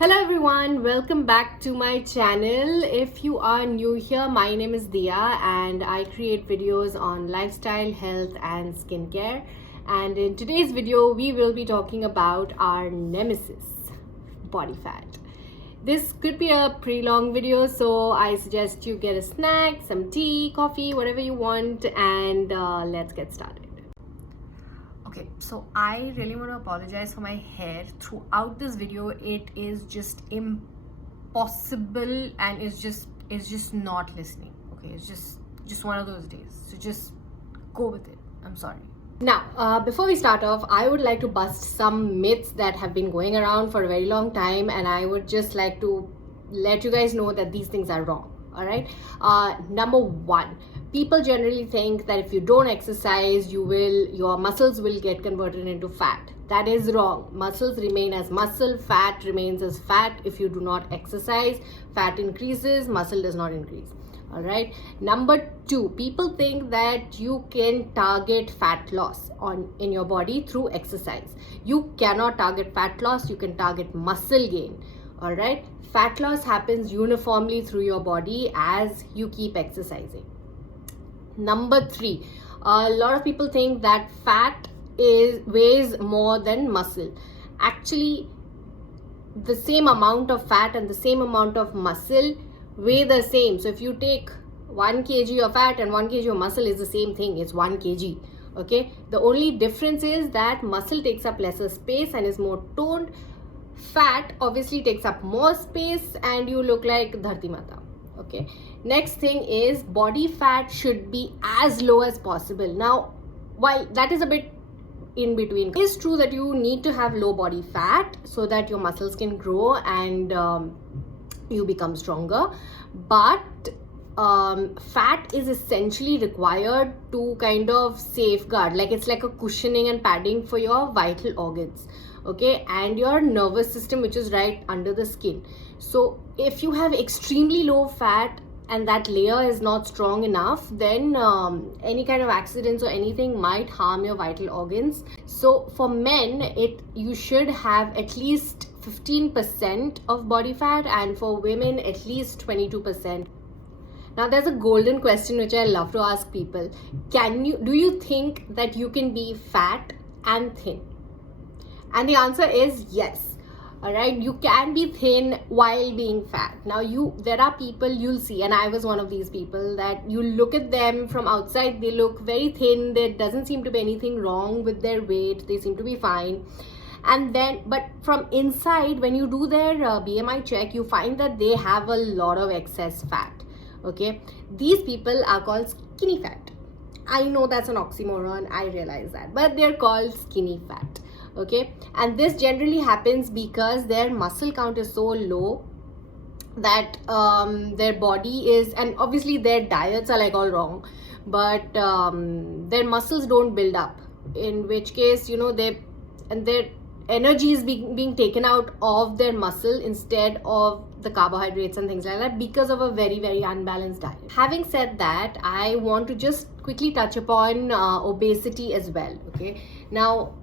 Hello everyone, welcome back to my channel. If you are new here, my name is Dia and I create videos on lifestyle, health and skincare. And in today's video, we will be talking about our nemesis, body fat. This could be a pretty long video, so I suggest you get a snack, some tea, coffee, whatever you want, and let's get started. Okay, so I really want to apologize for my hair. Throughout this video, it is just impossible and it's just not listening. Okay, it's just one of those days. So just go with it. I'm sorry. Now, before we start off, I would like to bust some myths that have been going around for a very long time, and I would just like to let you guys know that these things are wrong. All right. Number one, people generally think that if you don't exercise, your muscles will get converted into fat. That is wrong. Muscles remain as muscle, fat remains as fat. If you do not exercise, fat increases, muscle does not increase. All right. Number two, people think that you can target fat loss in your body through exercise. You cannot target fat loss, you can target muscle gain. All right. Fat loss happens uniformly through your body as you keep exercising. Number three, a lot of people think that fat weighs more than muscle. Actually, the same amount of fat and the same amount of muscle weigh the same. So if you take 1 kg of fat and 1 kg of muscle, is the same thing. It's 1 kg. Okay. The only difference is that muscle takes up lesser space and is more toned. Fat obviously takes up more space and you look like Dharti Mata. Okay. Next thing is body fat should be as low as possible. Now, while that is a bit in between, it is true that you need to have low body fat so that your muscles can grow and you become stronger. But fat is essentially required to kind of safeguard, like it's like a cushioning and padding for your vital organs, okay, and your nervous system, which is right under the skin. So if you have extremely low fat and that layer is not strong enough, then any kind of accidents or anything might harm your vital organs. So for men, you should have at least 15% of body fat, and for women at least 22%. Now there's a golden question which I love to ask people. Do you think that you can be fat and thin? And the answer is yes. All right, you can be thin while being fat. Now there are people you'll see, and I was one of these people, that you look at them from outside, they look very thin, there doesn't seem to be anything wrong with their weight, they seem to be fine. And then, but from inside, when you do their BMI check, you find that they have a lot of excess fat. Okay, these people are called skinny fat. I know that's an oxymoron, I realize that, but they're called skinny fat. Okay, and this generally happens because their muscle count is so low that their body is, and obviously their diets are like all wrong, but their muscles don't build up, in which case, you know, their energy is being taken out of their muscle instead of the carbohydrates and things like that, because of a very, very unbalanced diet. Having said that, I want to just quickly touch upon obesity as well. Okay, now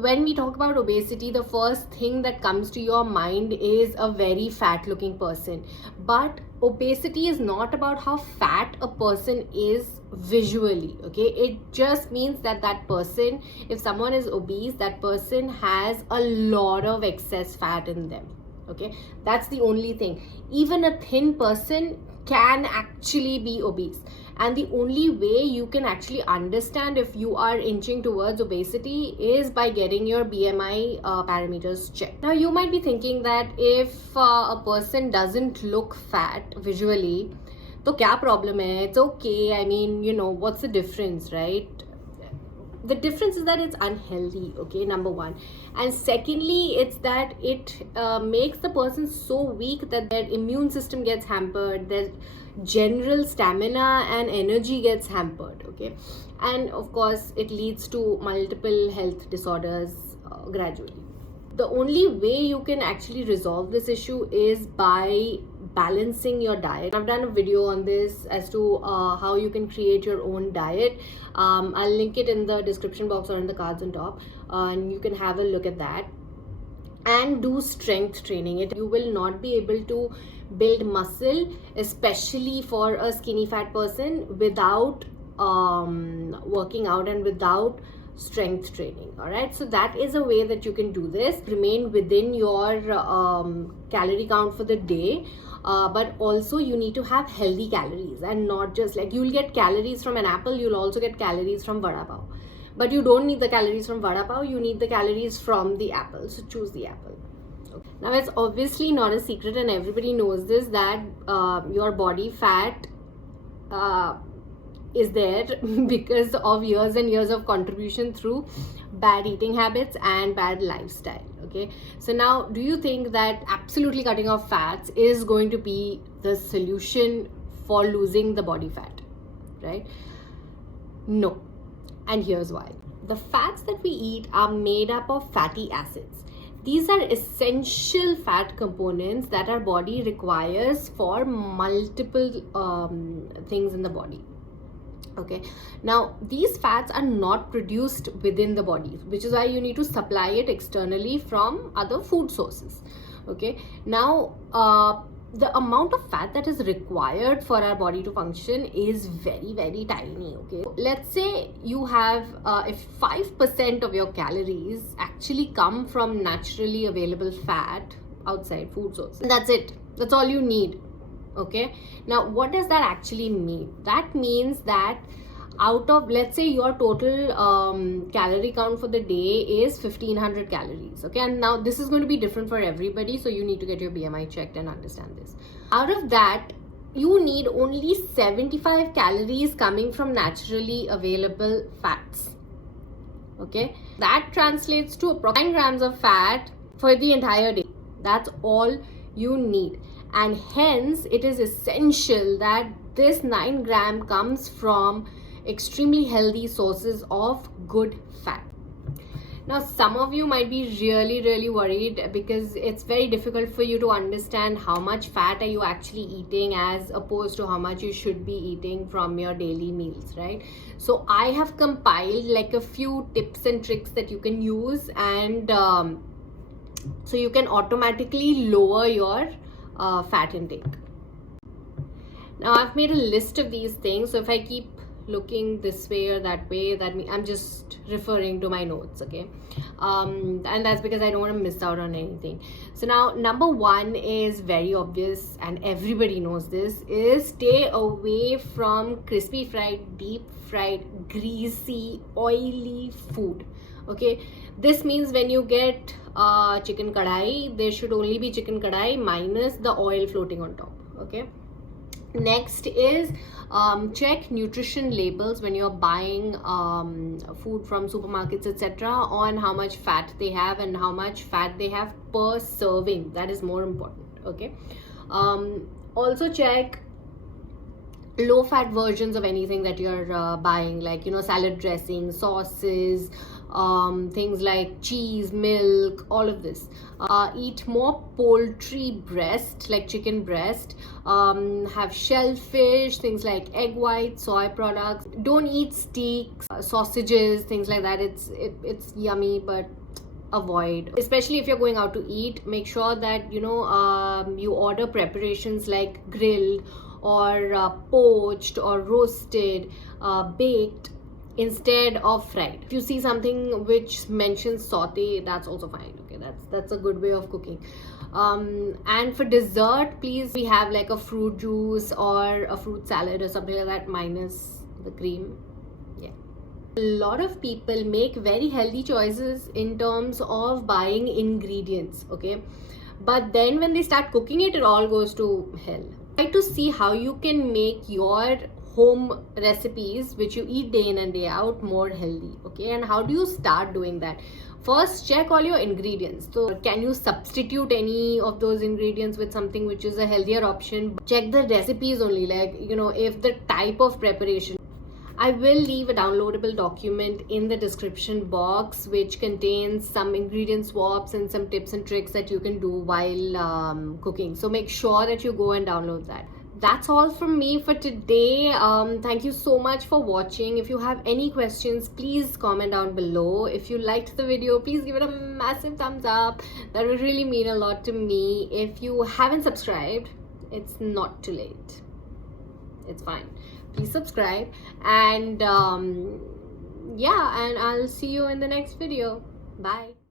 when we talk about obesity, the first thing that comes to your mind is a very fat looking person. But obesity is not about how fat a person is visually. Okay, it just means that person, if someone is obese, that person has a lot of excess fat in them. Okay, that's the only thing. Even a thin person can actually be obese, and the only way you can actually understand if you are inching towards obesity is by getting your BMI parameters checked. Now you might be thinking that if a person doesn't look fat visually, तो क्या problem है? It's okay. I mean, you know, what's the difference, right? The difference is that it's unhealthy, okay, number one. And secondly, it's that it makes the person so weak that their immune system gets hampered, their general stamina and energy gets hampered, okay. And of course, it leads to multiple health disorders gradually. The only way you can actually resolve this issue is by balancing your diet. I've done a video on this as to how you can create your own diet. I'll link it in the description box or in the cards on top, and you can have a look at that. and do strength training. You will not be able to build muscle, especially for a skinny fat person, without working out and without strength training. All right, so that is a way that you can do this. Remain within your calorie count for the day, but also you need to have healthy calories, and not just like you'll get calories from an apple, you'll also get calories from vada pav, but you don't need the calories from vada pav, you need the calories from the apple. So choose the apple. Okay. Now, it's obviously not a secret and everybody knows this, that your body fat is there because of years and years of contribution through bad eating habits and bad lifestyle. Okay, so now, do you think that absolutely cutting off fats is going to be the solution for losing the body fat? Right? No. And here's why. The fats that we eat are made up of fatty acids. These are essential fat components that our body requires for multiple things in the body. Okay, now these fats are not produced within the body, which is why you need to supply it externally from other food sources. Okay, now the amount of fat that is required for our body to function is very, very tiny. Okay, let's say you have if 5% of your calories actually come from naturally available fat outside food sources, that's it, that's all you need. Okay, now what does that actually mean? That means that out of, let's say your total calorie count for the day is 1500 calories. Okay, and now this is going to be different for everybody, so you need to get your BMI checked and understand this. Out of that, you need only 75 calories coming from naturally available fats. Okay, that translates to approximately 9 grams of fat for the entire day. That's all you need, and hence it is essential that this 9 gram comes from extremely healthy sources of good fat. Now, some of you might be really worried because it's very difficult for you to understand how much fat are you actually eating as opposed to how much you should be eating from your daily meals, right? So I have compiled like a few tips and tricks that you can use, and so you can automatically lower your fat intake. Now, I've made a list of these things, so if I keep looking this way or that way, that means I'm just referring to my notes. Okay, and that's because I don't want to miss out on anything. So now, number one is very obvious and everybody knows this, is stay away from crispy fried, deep fried, greasy, oily food. Okay, this means when you get chicken kadai, there should only be chicken kadai minus the oil floating on top. Okay, next is check nutrition labels when you're buying food from supermarkets, etc., on how much fat they have and how much fat they have per serving. That is more important. Okay, also check low fat versions of anything that you're buying, like, you know, salad dressing, sauces, things like cheese, milk, all of this. Eat more poultry breast, like chicken breast. Have shellfish, things like egg whites, soy products. Don't eat steaks, sausages, things like that. It's yummy, but avoid. Especially if you're going out to eat, make sure that, you know, you order preparations like grilled or poached or roasted, baked, instead of fried. If you see something which mentions saute, that's also fine. Okay, that's a good way of cooking. And for dessert, please, we have like a fruit juice or a fruit salad or something like that, minus the cream. Yeah, a lot of people make very healthy choices in terms of buying ingredients. Okay, but then when they start cooking it, it all goes to hell. Try to see how you can make your home recipes, which you eat day in and day out, more healthy. Okay, and how do you start doing that? First, check all your ingredients. So can you substitute any of those ingredients with something which is a healthier option? Check the recipes only, like, you know, if the type of preparation. I will leave a downloadable document in the description box which contains some ingredient swaps and some tips and tricks that you can do while cooking. So make sure that you go and download that. that's all from me for today. Thank you so much for watching. If you have any questions, please comment down below. If you liked the video, please give it a massive thumbs up. That would really mean a lot to me. If you haven't subscribed, it's not too late. It's fine. Please subscribe, and yeah, and I'll see you in the next video. Bye.